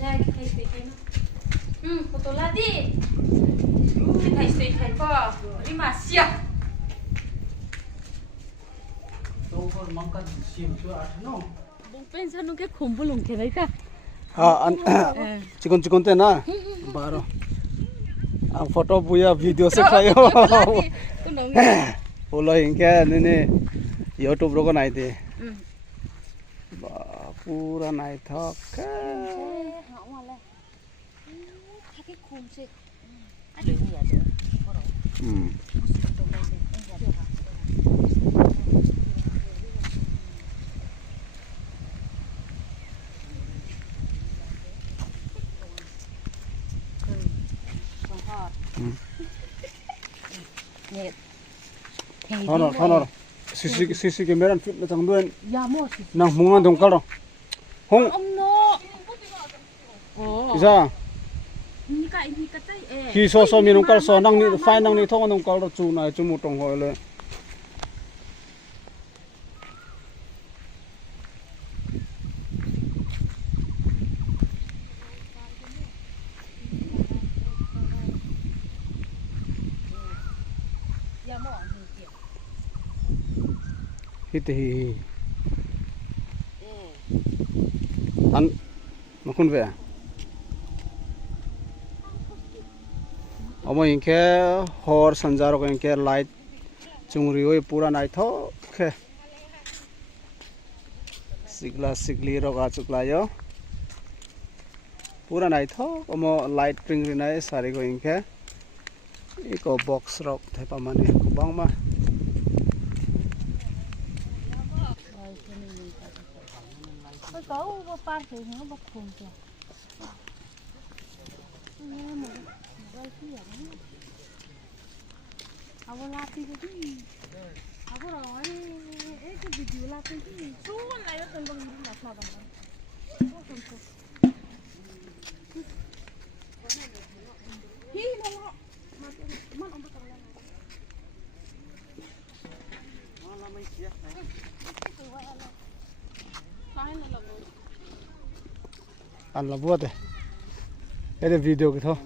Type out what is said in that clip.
Này, thầy sấy thầy nó. Cô tổ la đi. Thầy sấy thầy co. Đi mà xia. Tôi còn mong cần xiêm chưa ăn nó. Bông bên sao nó cái khumlwng thế đấy ta? Cikon te na. Baro. Ang photo buya video se khayo. Follow inke nene YouTube ro ko nai te. Ba pura nai thok. Thano. Sisi camera fit na chang duan. Ya mo. Nang mungan dong kal. Hong. Ông no. Isa. Ni ka tai eh. Ki so mi nong kal so nang ni fine nang ni thong nong kal ro chu na chu mu tong hoi le. Hiti an makun ve amo inke hor sanjaro ko inke light chungri oi pura nai tho khe sigli ro ga chukla yo pura nai tho amo light pring ri nai sari ko inke iko box rok thepa mane bang ma Có bao pan thì nó bọc khùng kìa. Nghe một cái gì vậy? Abo la thì cái abo rồi cái video la thì cái số này nó cần bằng gì mà sao bằng hi nó mà ông bắt đầu lên mala mai sia ăn là buốt đấy cái video cái thôi